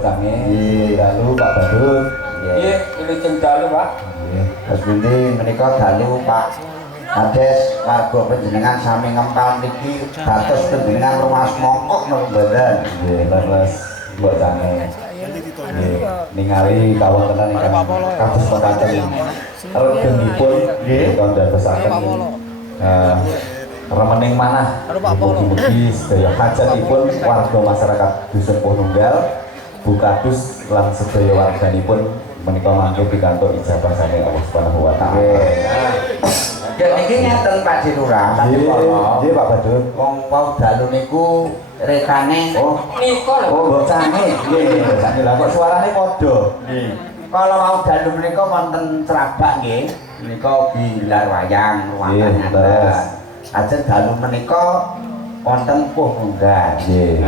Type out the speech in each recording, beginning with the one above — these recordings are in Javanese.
bocange. Dalu Pak Badut. Nggih, wilujeng dalu, Pak. Nggih. Terus pundi menika dalu Pak Kades warga panjenengan sami ngempal niki dados panjenengan ruas mongkok napa mboten? Nggih, leres bocange. Nggih, ningali kawontenan ingkang kados wonten regenipun nggih kandadosaken remening manah mugi-mugi sedaya hajatipun warga masyarakat Dusun Pununggal Bukadus lan sedaya warganipun menika mangke pikantuk ijabah saking Allah Subhanahu wa taala. Ya niki ngeten Pak Dilurah, Nggih Pak Badut. wong wau dalu niku rekane Nika lho. Bocange. Nggih, bocange lah kok suarane padha. nggih. Kalau mau dalu menika wonten Cerabak nggih, menika Bilar Wayang ruangan Nggih, terus. Ajeng dalu menika wonten Pununggal. Nggih.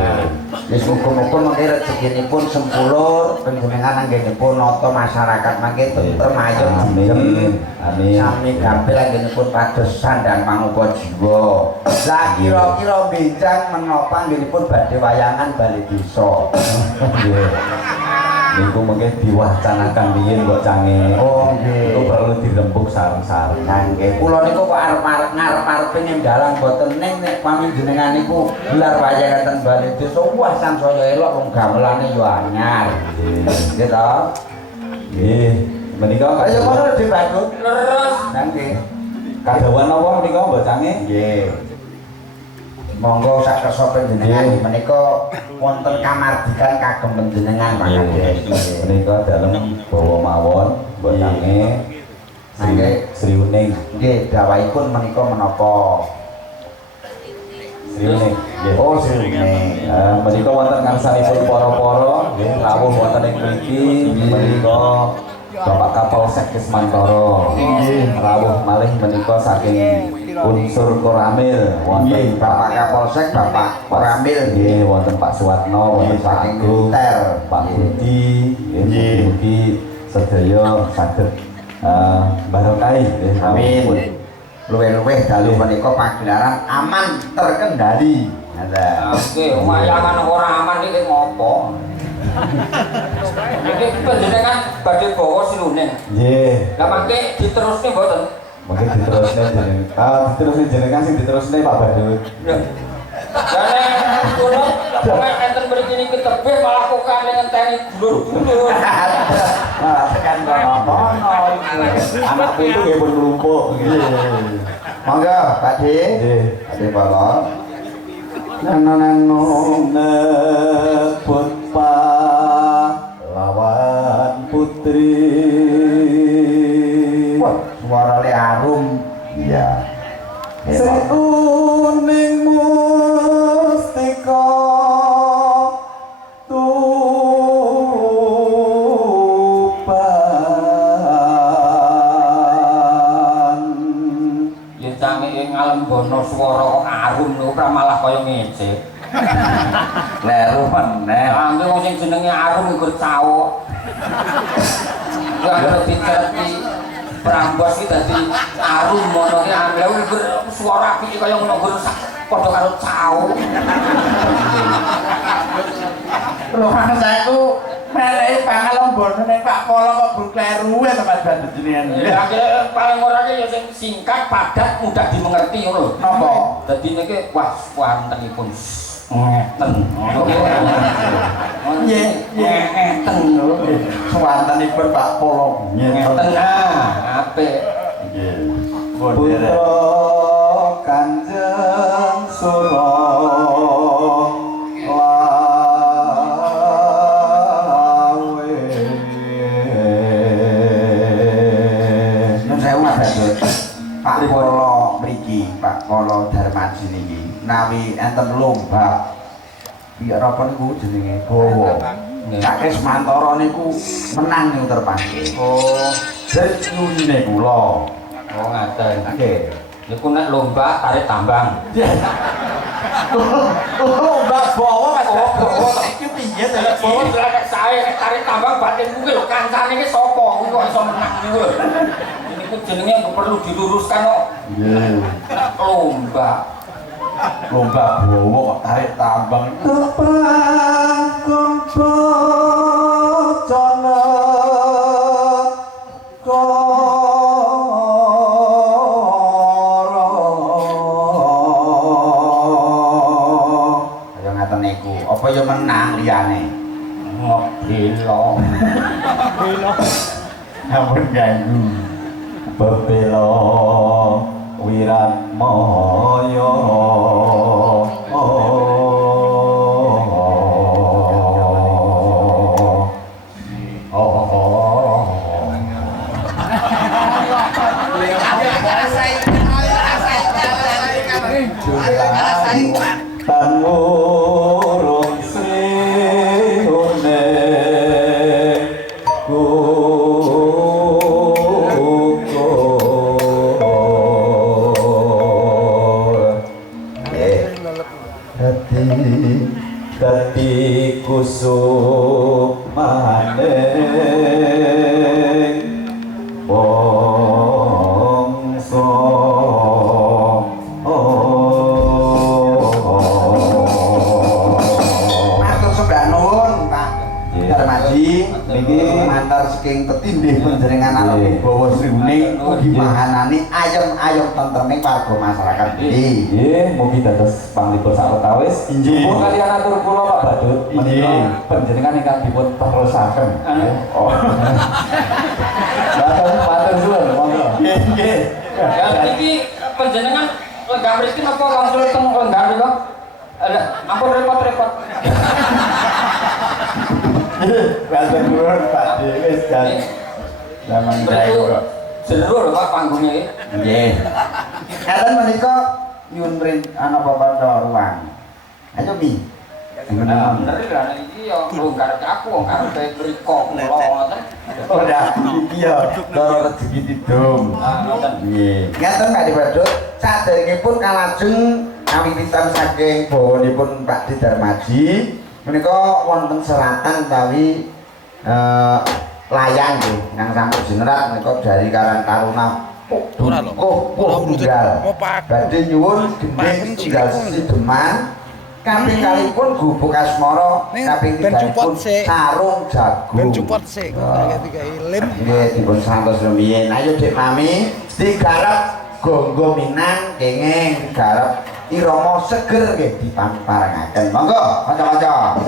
Wis muga-muga mengki rezekinipun sempulur panjenengan anggenipun nata masyarakat mangke tentrem ayem Amin. Amin. sami gampil anggenipun pados sandang mangupa jiwa. Lah kira-kira benjang menapa anggenipun badhe wayangan bali desa. Nggih. Niku mengke diwacanakan riyin kok cange. Oh nggih. Itu perlu dirembuk sareng-sareng. Nah nggih, kula niku kok arep-arep ngarep-arepe dalang boten ning nek pami jenengan niku gelar wayangan ten bali desa wah sansaya elok wong gamelane yo anyar. Nggih to? Nggih. Menika Ayo kono dibantu. Leres. Nah nggih. kadawan apa menika mbok cange? Nggih. Monggo sak kersa panjenengan menika wonten kamardikan kagem panjenengan Pak Kades. Menika dalem bawa mawon mbok cange. Nggih. Sri Uning. Nggih, dawuhipun menika menapa? Sri Uning. Nggih. Oh, Sri Uning. Menika wonten ngangsanipun para-para nggih rawuh wonten ing mriki menika Bapak Kapolsek Kismantoro. Nggih. Rawuh malih menika saking unsur Koramil wonten Bapak Kapolsek, Bapak Koramil. nggih wonten Pak Suwatno, wonten Pak saking Agung, militer. Pak Budi, nggih mugi sedaya saged barokahi nggih. Amin. Luwih-luwih dalu menika pagelaran aman terkendali. Ngaten. Oke, wayangan ora aman iki ngopo? Iki panjenengan badhe bawa siluning. Nggih. Lah mangke diterusne mboten? Mungkin diterusne jenengan. Diterusne jenengan sing diterusne Pak Badut. Lho. Jane kulo pokoke enten mriki niki tebih malah kok kane ngenteni dulur-dulur. Nah, tekan kono-kono. Anak putu nggih pun nglumpuk nggih. Monggo, Pak De. Nggih. Ade Balon. Nano nebut lawan putri. Wah, suara le arum. Iya. Sri Uning Mustika Tuban. Ya cange ngalem bono swara arum niku ora malah kaya ngecek. Leru meneh. Angge wong sing jenenge arum iku cawok. Ya ada dicerti Prambos iki dadi arum mono ki angel suara iki kaya ngono padha karo cawok. Rumah saya ku melek pangalombono ning Pak Polo kok berkleru ya tempat bantu jenengan. Ya akhirnya paling ora ki ya sing singkat, padat, mudah dimengerti ngono lho. Napa? Dadi niki wah wontenipun ngeten. Nggih, ngeten lho. Suwantenipun Pak Polo. Ngeten apik. Nggih. Putra Kanjeng Suro lawe. Nun sewu Mas Badut. Pak Polo mriki, Pak Polo Darmaji niki nawi enten lomba. Piye napa niku jenenge? Bawa. Kakek Semantara niku menang niku terpanggil. Oh, Dari nyune kula. oh ngaten. Nggih. Niku nek lomba tarik tambang. Lomba bawa Mas. Oh, Iki piye to? bawa nek sae nek tarik tambang batin kuwi lho kancane iki sapa kuwi kok iso menang niku lho. Niku jenenge perlu diluruskan kok. Nggih. Lomba. Lomba bawa kok tarik tambang. Tepang kompor Belo. Ampun ganggu. Bebelo wirat moyo. Tanurung sihune dadi kusumane bangsa matur sembah nuwun Pak Darmaji niki mantar saking tetindih panjenengan anak bawa sriwuning mugi mahanani ayem-ayem tentreming warga masyarakat iki. Nggih, mugi dados panglipur sawetawis. Inggih. Pun kaliyan atur kula Pak Badut, menika panjenengan ingkang dipun terusaken. Oh. Matur suwun, monggo. Nggih. Ya iki panjenengan lenggah mriki napa langsung teng lenggah niku? Ada ampun repot-repot. Matur nuwun Pak wis jan. Zaman Beriku saya. seru lho Pak panggungnya iki. Nggih. Enten menika nyuwun ana papan ruang. Ayo Mi. Nah, bener lah iki ya longgar aku wong karepe mriko kula ngoten. Ora iki ya loro rezeki tidung. Ah, ngoten. Nggih. Ngaten Pak Dibadut, saderengipun kalajeng kawiwitan saking bawanipun Pak Darmaji menika wonten seratan utawi layang nggih nang sampun jenerat menika dari Karang Taruna tunggal badhe nyuwun gending tunggal Sideman kaping kalipun Gubuk Asmara kaping tigalipun Sarung Jagung Ben support sik tiga ilim. nggih dipun santos rumiyin ayo Dik Mami digarap Gonggo Minang kenging digarap irama seger nggih dipamparengaken monggo kanca-kanca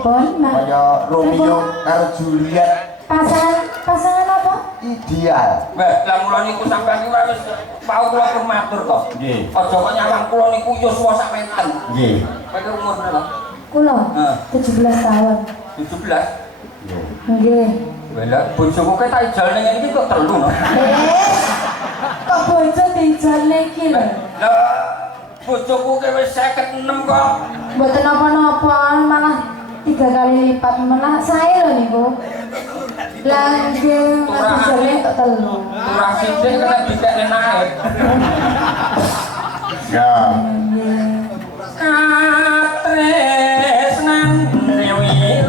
Pripun, Mbak? Kaya Romeo karo Juliet Pasangan apa? ideal. Mbak, lah mula niku sampeyan iki wis pau kula pun matur to. Nggih. Aja kok nyawang kula niku yuswa sak menten. Nggih. Kowe umur berapa? Kula 17 tahun. 17. Nggih. Nggih. Lah bojoku ke tak ijol ning iki kok telu no. Kok bojo dijol iki lho. Lah bojoku ke wis 56 kok. Mboten napa-napa, malah 3 kali lipat malah saya lho niku. Lah nggih dijole kok telu. Turah sithik kena dikekne naik. Ya. Katresnan dewi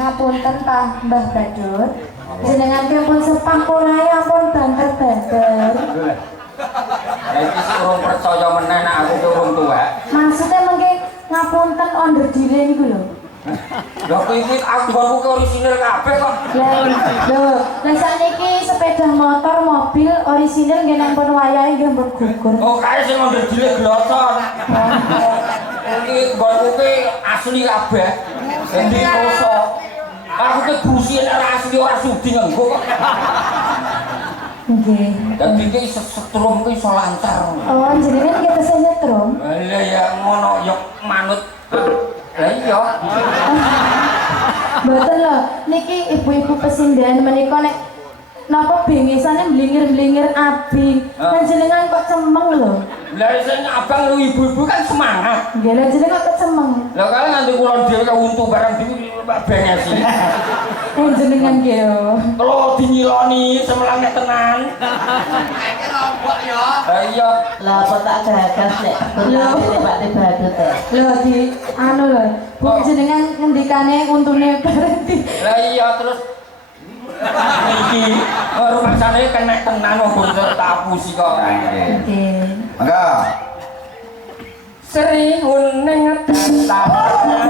Ngapunten Pak Mbah Badut. Jenengan pun sepah polahe ampun banter-banter. Lah iki sik urung percaya meneh nek aku ki urung tuwek. Maksudnya mengke ngapunten onder dile niku lho. Lha kuwi aku ke orisinil kabeh kok. Lah sakniki sepeda motor, mobil orisinil nggih nang pun wayahe nggih mbok gugur. Oh kae sing onder dile gloton. Iki nggonku ki asli kabeh. Endi koso. Aku ke busi nek ora asli ora sudi nganggo kok. Nggih. Dadi ki setrum ki iso lancar. Oh, jenengan nggih tesih nyetrum. Lah ya ngono ya manut. Lah iya. Mboten lho, niki ibu-ibu pesindahan menika nek napa bengesane mlingir-mlingir abing. Lah jenengan kok cemeng lho. Lah sing abang lu ibu-ibu kan semangat. Nggih, lah jenengan kok cemeng. Lah kali nganti kula dhewe untu barang dhewe bengesi. Jenengan nggih yo. Kalau dinyiloni semelange tenan. Lah iya. Lah apa tak gagas nek kunane Pak Badut e. Lho di anu lho. Bu jenengan ngendikane untune berhenti. Lah iya terus iki rumangsane kena tenan wong tapusi kok. Nggih. Mangga. Sri uning datang